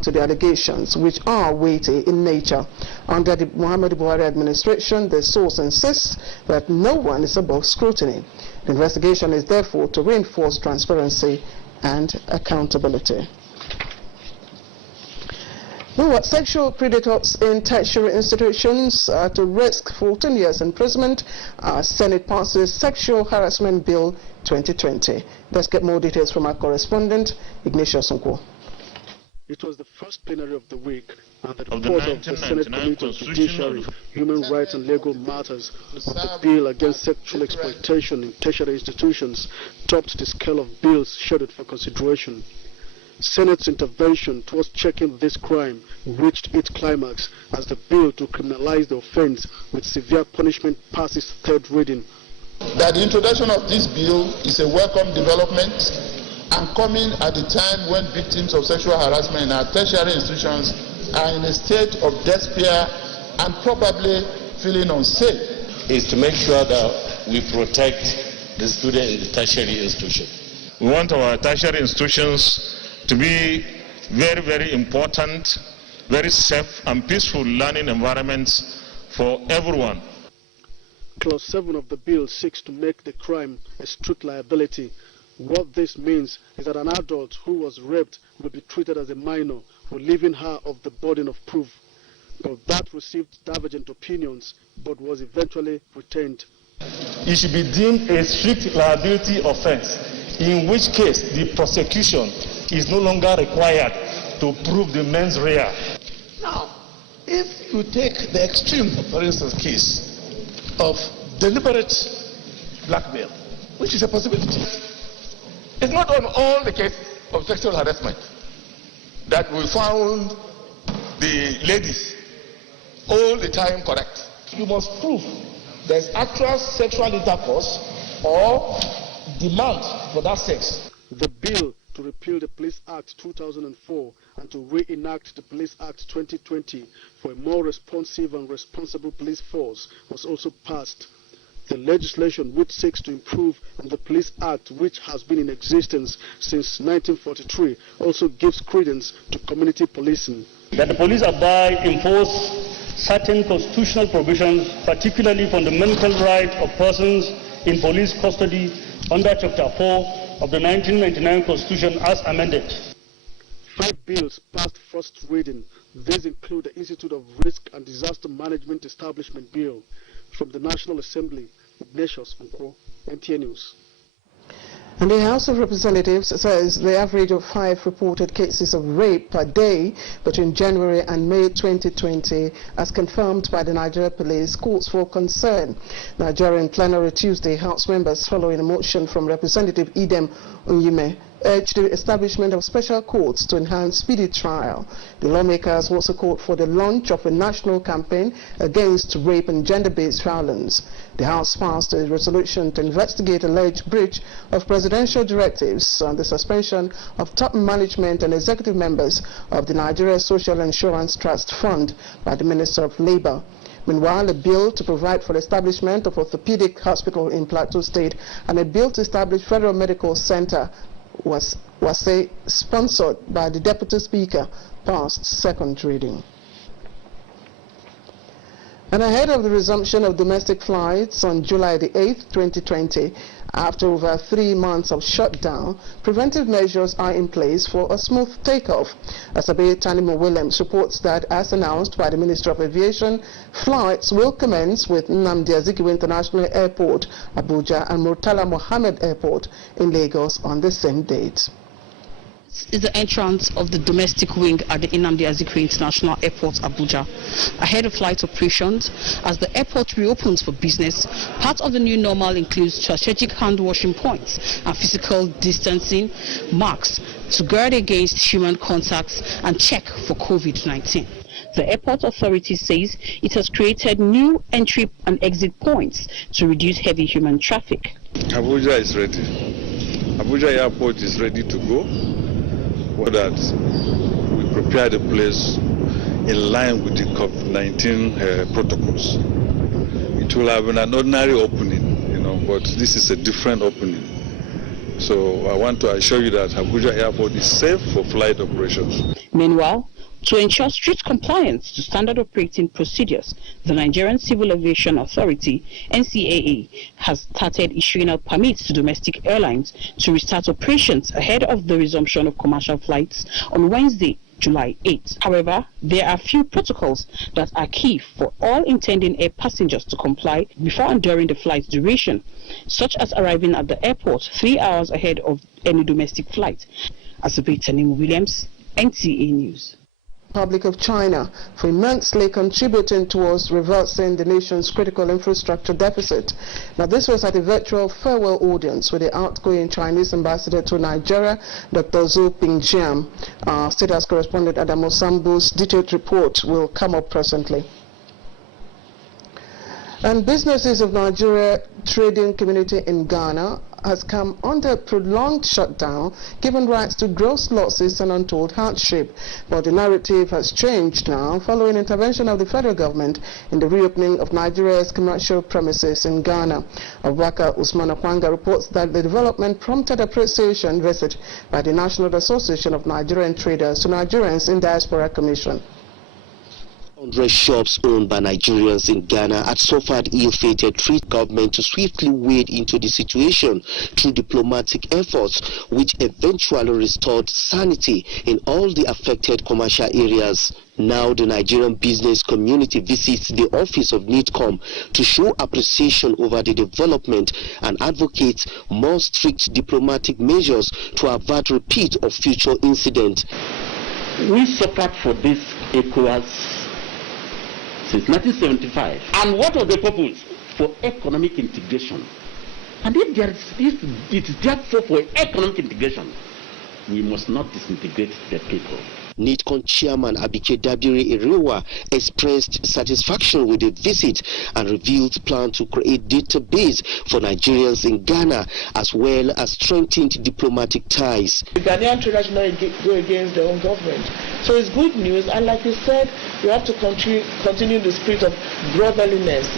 to the allegations, which are weighty in nature. Under the Muhammadu Buhari administration, the source insists that no one is above scrutiny. The investigation is therefore to reinforce transparency and accountability. Sexual predators in tertiary institutions are to risk 14 years imprisonment. Senate passes Sexual Harassment Bill 2020. Let's get more details from our correspondent, Ignatius Nko. It was the first plenary of the week, and the report of the Senate Committee on Judiciary, Human Rights and Legal Matters of the bill against sexual exploitation in tertiary institutions topped the scale of bills scheduled for consideration. Senate's intervention towards checking this crime reached its climax as the bill to criminalize the offense with severe punishment passes third reading. That the introduction of this bill is a welcome development and coming at the time when victims of sexual harassment in our tertiary institutions are in a state of despair and probably feeling unsafe. Is to make sure that we protect the student in the tertiary institution. We want our tertiary institutions to be very, very important, very safe and peaceful learning environments for everyone. Clause 7 of the bill seeks to make the crime a strict liability. What this means is that an adult who was raped will be treated as a minor, relieving her of the burden of proof. But that received divergent opinions, but was eventually retained. It should be deemed a strict liability offense, in which case the prosecution is no longer required to prove the mens rea. Now, if you take the extreme, for instance, case of deliberate blackmail, which is a possibility, it's not on all the cases of sexual harassment that we found the ladies all the time correct. You must prove there's actual sexual intercourse or demand for that sex. The bill to repeal the Police Act 2004 and to reenact the Police Act 2020 for a more responsive and responsible police force was also passed. The legislation, which seeks to improve on the Police Act, which has been in existence since 1943, also gives credence to community policing. That the police abide, enforce certain constitutional provisions, particularly fundamental rights of persons in police custody under Chapter 4 of the 1999 Constitution as amended. 5 bills passed first reading. These include the Institute of Risk and Disaster Management Establishment Bill. From the National Assembly, Ignatius Nko, NTA News. And the House of Representatives says the average of 5 reported cases of rape per day between January and May 2020, as confirmed by the Nigeria Police, calls for concern. Nigerian plenary Tuesday, House members, following a motion from Representative Idem Onyime, urged the establishment of special courts to enhance speedy trial. The lawmakers also called for the launch of a national campaign against rape and gender-based violence. The House passed a resolution to investigate alleged breach of presidential directives on the suspension of top management and executive members of the Nigeria Social Insurance Trust Fund by the Minister of Labour. Meanwhile, a bill to provide for the establishment of orthopedic hospital in Plateau State and a bill to establish Federal Medical Center was sponsored by the Deputy Speaker, passed second reading. And ahead of the resumption of domestic flights on July the 8th, 2020, after over 3 months of shutdown, preventive measures are in place for a smooth takeoff. Asabe Tanimo Williams reports that, as announced by the Minister of Aviation, flights will commence with Nnamdi Azikiwe International Airport, Abuja, and Murtala Mohammed Airport in Lagos on the same date. Is the entrance of the domestic wing at the Nnamdi Azikiwe International Airport, Abuja. Ahead of flight operations, as the airport reopens for business, part of the new normal includes strategic hand-washing points and physical distancing marks to guard against human contacts and check for COVID-19. The airport authority says it has created new entry and exit points to reduce heavy human traffic. Abuja is ready. Abuja Airport is ready to go. For that, we prepare the place in line with the COVID-19 protocols. It will have been an ordinary opening, but this is a different opening. So I want to assure you that Abuja Airport is safe for flight operations. Meanwhile, to ensure strict compliance to standard operating procedures, the Nigerian Civil Aviation Authority, NCAA, has started issuing out permits to domestic airlines to restart operations ahead of the resumption of commercial flights on Wednesday, July 8. However, there are few protocols that are key for all intending air passengers to comply before and during the flight duration, such as arriving at the airport 3 hours ahead of any domestic flight. Asubit Tanim Williams, NTA News. Republic of China for immensely contributing towards reversing the nation's critical infrastructure deficit. Now, this was at a virtual farewell audience with the outgoing Chinese ambassador to Nigeria, Dr. Zhou Pingjian. State House correspondent Adam Osambu's detailed report will come up presently. And businesses of Nigeria trading community in Ghana has come under prolonged shutdown, given rise to gross losses and untold hardship. But the narrative has changed now following intervention of the federal government in the reopening of Nigeria's commercial premises in Ghana. Abubakar Usman Akwanga reports that the development prompted appreciation visit by the National Association of Nigerian Traders to Nigerians in Diaspora Commission. 100 shops owned by Nigerians in Ghana had suffered ill-fated treat government to swiftly wade into the situation through diplomatic efforts, which eventually restored sanity in all the affected commercial areas. Now the Nigerian business community visits the office of NITCOM to show appreciation over the development and advocates more strict diplomatic measures to avert repeat of future incidents. We suffered for this ECOWAS since 1975. And what was the purpose? For economic integration. And if it is therefore for economic integration, we must not disintegrate the people. NITCOM chairman Abike Dabiri Irewa expressed satisfaction with the visit and revealed plans to create database for Nigerians in Ghana, as well as strengthened diplomatic ties. The Ghanaian traders not go against their own government. So it's good news, and like you said, we have to continue the spirit of brotherliness,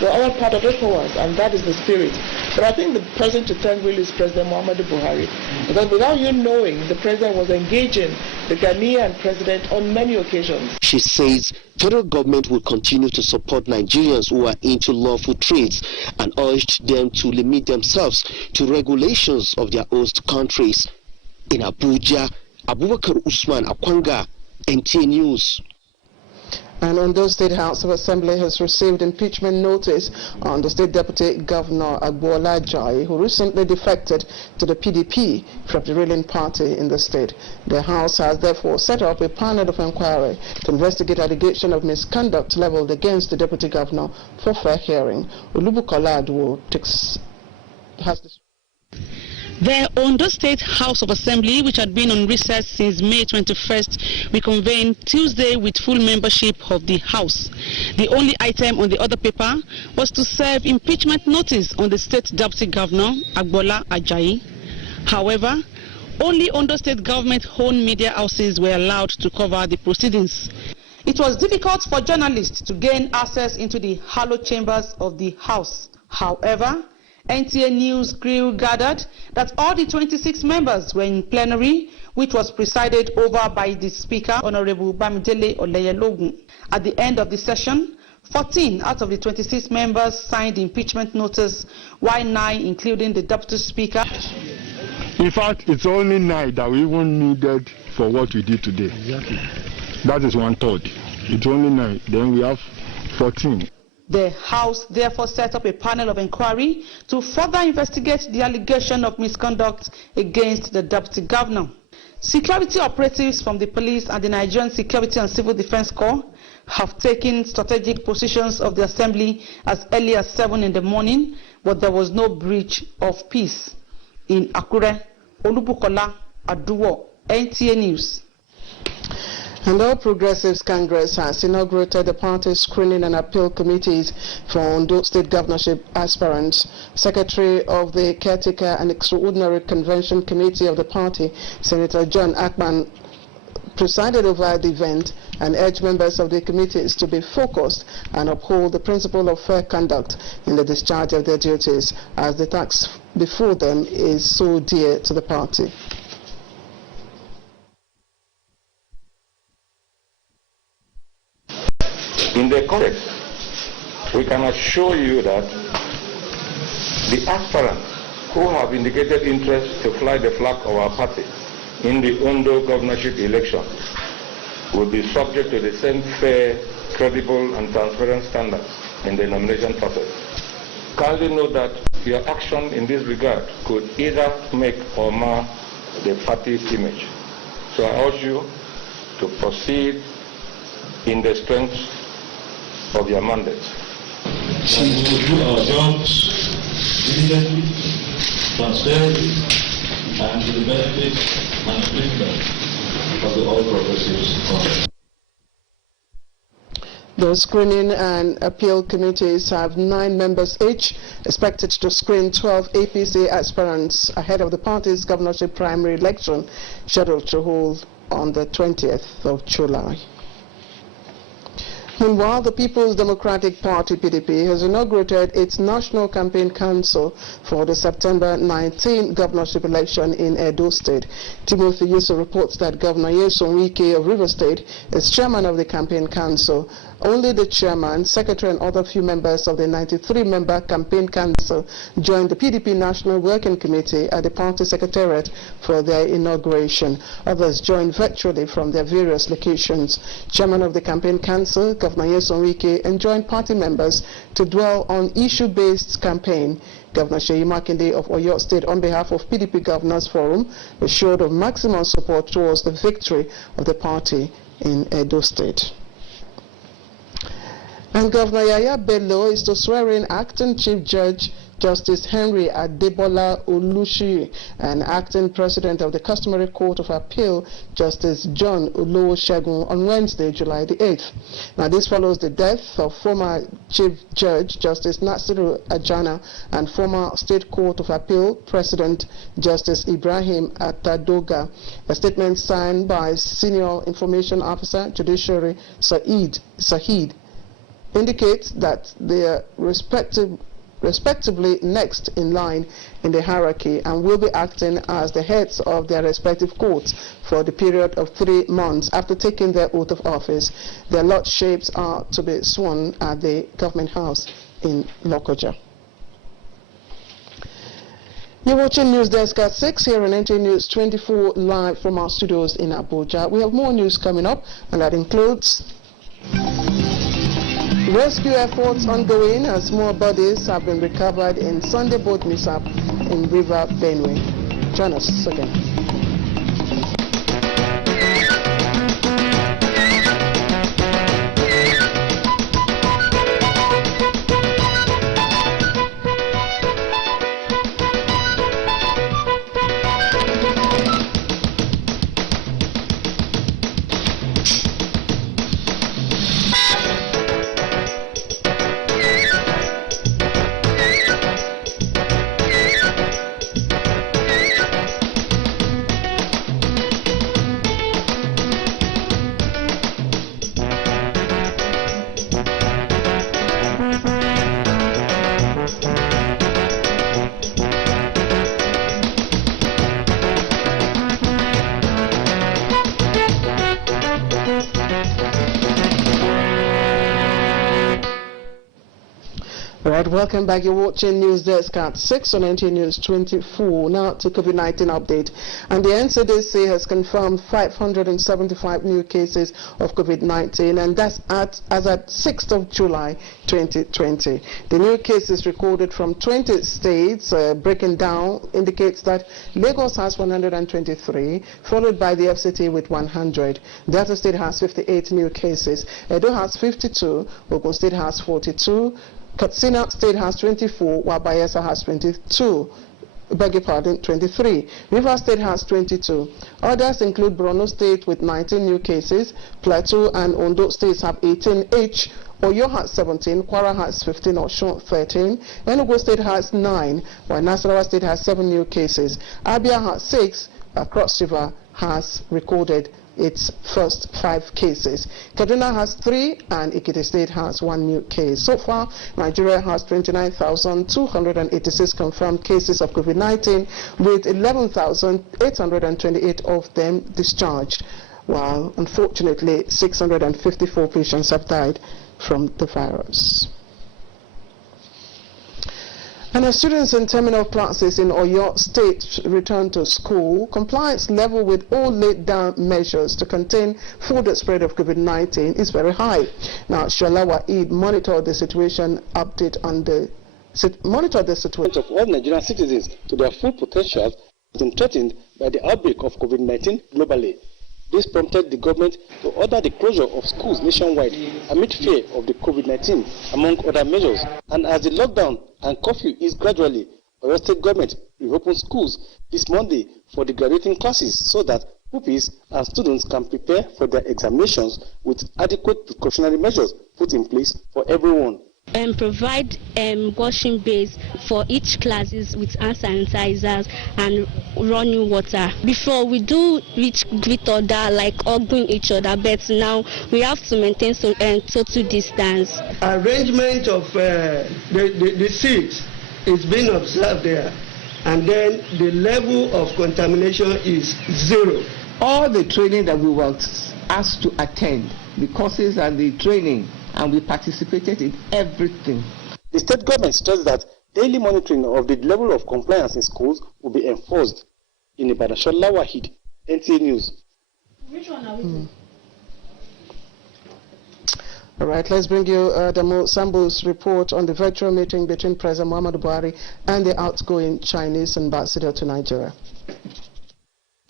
We're all part of ECOWAS, and that is the spirit. But I think the president to thank really is President Muhammadu Buhari, because without you knowing, the president was engaging the Ghanaian president on many occasions. She says federal government will continue to support Nigerians who are into lawful trades and urged them to limit themselves to regulations of their host countries. In Abuja, Abubakar Usman Akwanga, NTA News. And Ondo State House of Assembly has received impeachment notice on the State Deputy Governor Agboola Ajayi, who recently defected to the PDP from the ruling party in the state. The House has therefore set up a panel of inquiry to investigate allegation of misconduct leveled against the Deputy Governor for fair hearing. Olubukola Aduwo has this. The Ondo State House of Assembly, which had been on recess since May 21st, reconvened Tuesday with full membership of the House. The only item on the other paper was to serve impeachment notice on the State Deputy Governor, Agboola Ajayi. However, only Ondo State government-owned media houses were allowed to cover the proceedings. It was difficult for journalists to gain access into the hallowed chambers of the House. However, NTA News crew gathered that all the 26 members were in plenary, which was presided over by the Speaker, Honorable Bamidele Oleyelogun. At the end of the session, 14 out of the 26 members signed the impeachment notice, while 9, including the Deputy Speaker. In fact, it's only 9 that we even needed for what we did today. Exactly. That is 1/3. It's only 9. Then we have 14. The House therefore set up a panel of inquiry to further investigate the allegation of misconduct against the Deputy Governor. Security operatives from the police and the Nigerian Security and Civil Defense Corps have taken strategic positions of the Assembly as early as 7 in the morning, but there was no breach of peace. In Akure, Olubukola Aduwo, NTA News. And All Progressives Congress has inaugurated the party's screening and appeal committees for Ondo State governorship aspirants. Secretary of the Caretaker and Extraordinary Convention Committee of the party, Senator John Akpan, presided over the event and urged members of the committees to be focused and uphold the principle of fair conduct in the discharge of their duties, as the task before them is so dear to the party. In the context, we can assure you that the aspirants who have indicated interest to fly the flag of our party in the Ondo governorship election will be subject to the same fair, credible, and transparent standards in the nomination process. Kindly note that your action in this regard could either make or mar the party's image. So I urge you to proceed in the strength of your mandate. We will do our jobs diligently, transparently, and to the benefit and freedom of the All Progressives Congress. The screening and appeal committees have 9 members each, expected to screen 12 APC aspirants ahead of the party's governorship primary election scheduled to hold on the 20th of July. Meanwhile, the People's Democratic Party, PDP, has inaugurated its National Campaign Council for the September 19 governorship election in Edo State. Timothy Yusuf reports that Governor Nyesom Wike of Rivers State is chairman of the Campaign Council. Only the chairman, secretary, and other few members of the 93-member Campaign Council joined the PDP National Working Committee at the party secretariat for their inauguration. Others joined virtually from their various locations. Chairman of the Campaign Council, Governor Nyesom Wike, enjoined party members to dwell on issue-based campaign. Governor Seyi Makinde of Oyo State, on behalf of PDP Governors Forum, assured of maximum support towards the victory of the party in Edo State. And Governor Yaya Bello is to swear in Acting Chief Judge Justice Henry Adebola Olushi and Acting President of the Customary Court of Appeal, Justice John Olowo-Segun, on Wednesday, July the 8th. Now, this follows the death of former Chief Judge Justice Nasiru Ajana and former State Court of Appeal President Justice Ibrahim Atadoga. A statement signed by Senior Information Officer Judiciary Sahid indicates that they are respectively next in line in the hierarchy and will be acting as the heads of their respective courts for the period of 3 months after taking their oath of office. Their lordships are to be sworn at the Government House in Lokoja. You're watching News Desk at 6 here on NTA News 24 live from our studios in Abuja. We have more news coming up, and that includes rescue efforts ongoing as more bodies have been recovered in Sunday boat mishap in River Benue. Join us again. Welcome back. You're watching News Desk at 6 on NTA News 24. Now to COVID-19 update. And the NCDC has confirmed 575 new cases of COVID-19, and that's as at 6th of July 2020. The new cases recorded from 20 states, breaking down, indicates that Lagos has 123, followed by the FCT with 100. Delta State has 58 new cases. Edo has 52. Ogun State has 42. Katsina State has 24, while Bayelsa has 22. Beg your pardon, 23. Rivers State has 22. Others include Borno State with 19 new cases. Plateau and Ondo States have 18 each. Oyo has 17, Kwara has 15, Osun 13. Enugu State has 9, while Nasarawa State has 7 new cases. Abia has 6, Cross River has recorded its first 5 cases. Kaduna has 3 and Ekiti State has 1 new case. So far, Nigeria has 29,286 confirmed cases of COVID-19, with 11,828 of them discharged, while unfortunately 654 patients have died from the virus. And as students in terminal classes in Oyo State return to school, compliance level with all laid down measures to contain further spread of COVID-19 is very high. Now, Shola Waid monitored the situation of all Nigerian citizens to their full potential has been threatened by the outbreak of COVID-19 globally. This prompted the government to order the closure of schools nationwide amid fear of the COVID-19, among other measures. And as the lockdown and curfew ease gradually, Oyo State government reopened schools this Monday for the graduating classes so that pupils and students can prepare for their examinations with adequate precautionary measures put in place for everyone. Provide washing bays for each classes with hand sanitizers and running water. Before we do reach greet other like hugging each other, but now we have to maintain total distance. Arrangement of the seats is being observed there, and then the level of contamination is 0. All the training that we were asked to attend, the courses and the training, and we participated in everything. The state government stressed that daily monitoring of the level of compliance in schools will be enforced. In Ibadan, Shola Wahid, NTA News. Which one are we? All right, let's bring you Damo Sambo's report on the virtual meeting between President Muhammadu Buhari and the outgoing Chinese ambassador to Nigeria.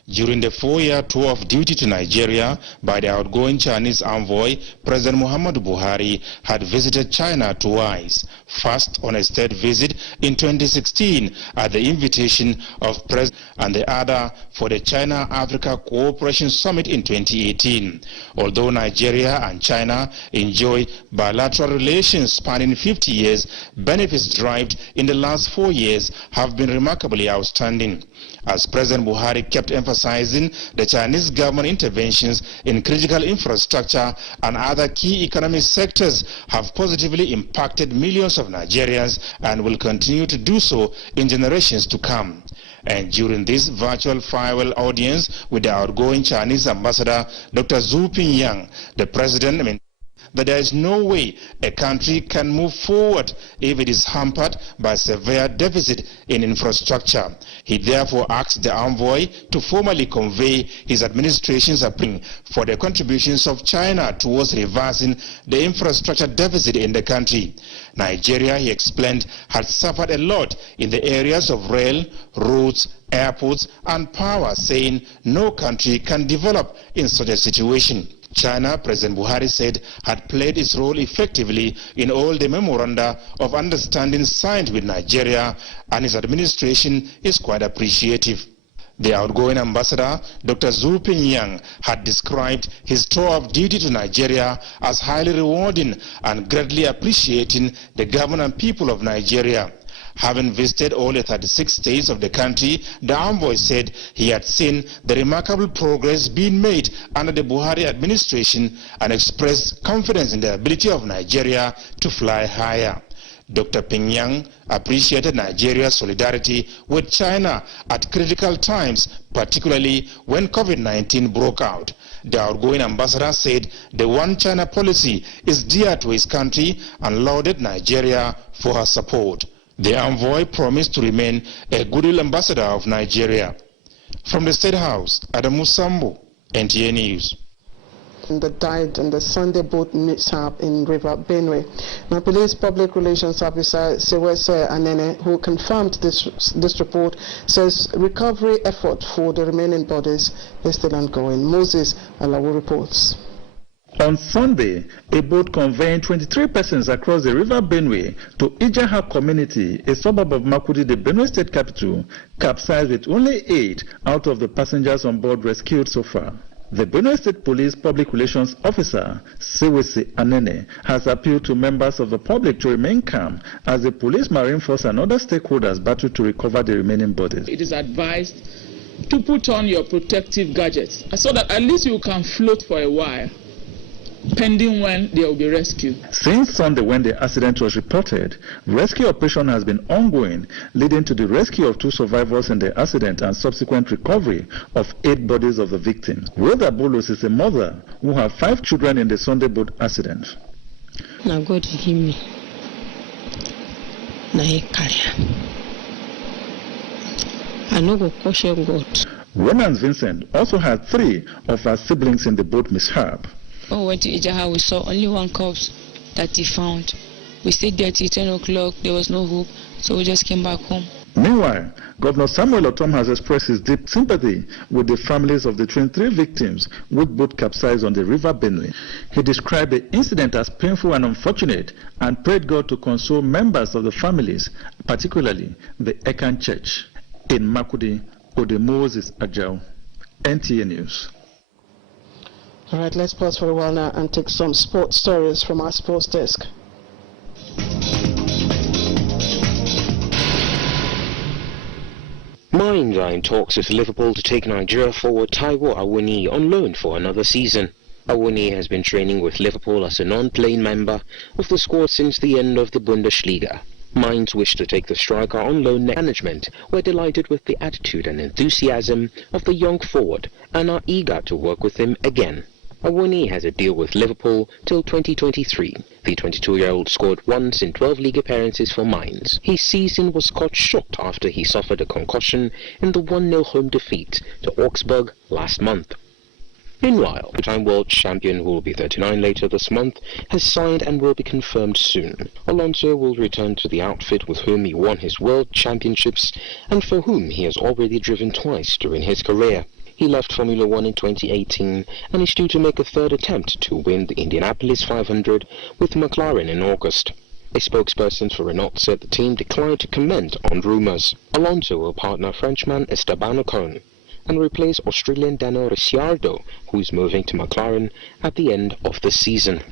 During the 4-year tour of duty to Nigeria by the outgoing Chinese envoy, President Muhammadu Buhari had visited China twice, first on a state visit in 2016 at the invitation of President, and the other for the China-Africa Cooperation Summit in 2018. Although Nigeria and China enjoy bilateral relations spanning 50 years, benefits derived in the last 4 years have been remarkably outstanding. As President Buhari kept emphasizing, the Chinese government interventions in critical infrastructure and other key economic sectors have positively impacted millions of Nigerians and will continue to do so in generations to come. And during this virtual farewell audience with the outgoing Chinese ambassador, Dr. Zhu Pingyang, the president maintained that there is no way a country can move forward if it is hampered by severe deficit in infrastructure. He therefore asked the envoy to formally convey his administration's appeal for the contributions of China towards reversing the infrastructure deficit in the country. Nigeria, he explained, had suffered a lot in the areas of rail, roads, airports, and power, saying no country can develop in such a situation. China, President Buhari said, had played its role effectively in all the memoranda of understanding signed with Nigeria, and his administration is quite appreciative. The outgoing ambassador, Dr. Zhu Pingyang, had described his tour of duty to Nigeria as highly rewarding and greatly appreciating the government and people of Nigeria. Having visited all the 36 states of the country, the envoy said he had seen the remarkable progress being made under the Buhari administration and expressed confidence in the ability of Nigeria to fly higher. Dr. Pingyang appreciated Nigeria's solidarity with China at critical times, particularly when COVID-19 broke out. The outgoing ambassador said the One China policy is dear to his country and lauded Nigeria for her support. The envoy promised to remain a goodwill ambassador of Nigeria. From the State House, Adamu Sambo, NTA News. That died in the Sunday boat mishap in River Benue. Now, Police Public Relations Officer Sewese Anene, who confirmed this report, says recovery effort for the remaining bodies is still ongoing. Moses Alawo reports. On Sunday, a boat conveying 23 persons across the River Benue to Ijaha community, a suburb of Makurdi, the Benue State capital, capsized with only 8 out of the passengers on board rescued so far. The Benue State Police Public Relations Officer, Sewese Anene, has appealed to members of the public to remain calm as the police, marine force and other stakeholders battle to recover the remaining bodies. It is advised to put on your protective gadgets so that at least you can float for a while, pending when they will be rescued. Since Sunday, when the accident was reported, rescue operation has been ongoing, leading to the rescue of 2 survivors in the accident and subsequent recovery of 8 bodies of the victims. Rhoda Bolos is a mother who has 5 children in the Sunday boat accident. Now God heal me. I know go question God. Ronan Vincent also had 3 of her siblings in the boat mishap. When we went to Ijaha, we saw only 1 corpse that he found. We stayed there till 10 o'clock. There was no hope, so we just came back home. Meanwhile, Governor Samuel Otom has expressed his deep sympathy with the families of the 23 victims which boat capsized on the River Benue. He described the incident as painful and unfortunate and prayed God to console members of the families, particularly the Ekan Church. In Makudi, Ode Moses Ajao, NTA News. All right, let's pause for a while now and take some sports stories from our sports desk. Mines are in talks with Liverpool to take Nigeria forward Taiwo Awoniyi on loan for another season. Awoniyi has been training with Liverpool as a non-playing member of the squad since the end of the Bundesliga. Mines wish to take the striker on loan. Management were delighted with the attitude and enthusiasm of the young forward and are eager to work with him again. Awoniyi has a deal with Liverpool till 2023. The 22-year-old scored once in 12 league appearances for Mines. His season was cut short after he suffered a concussion in the 1-0 home defeat to Augsburg last month. Meanwhile, the two-time world champion, who will be 39 later this month, has signed and will be confirmed soon. Alonso will return to the outfit with whom he won his world championships and for whom he has already driven twice during his career. He left Formula One in 2018 and is due to make a 3rd attempt to win the Indianapolis 500 with McLaren in August. A spokesperson for Renault said the team declined to comment on rumours. Alonso will partner Frenchman Esteban Ocon and replace Australian Daniel Ricciardo, who is moving to McLaren at the end of the season.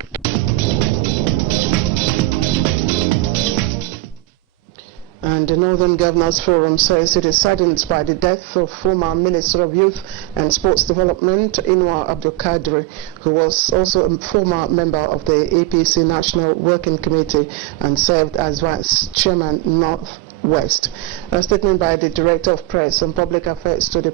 And the Northern Governors Forum says it is saddened by the death of former Minister of Youth and Sports Development, Inwa Abdul Kadri, who was also a former member of the APC National Working Committee and served as Vice Chairman North West. A statement by the Director of Press and Public Affairs to the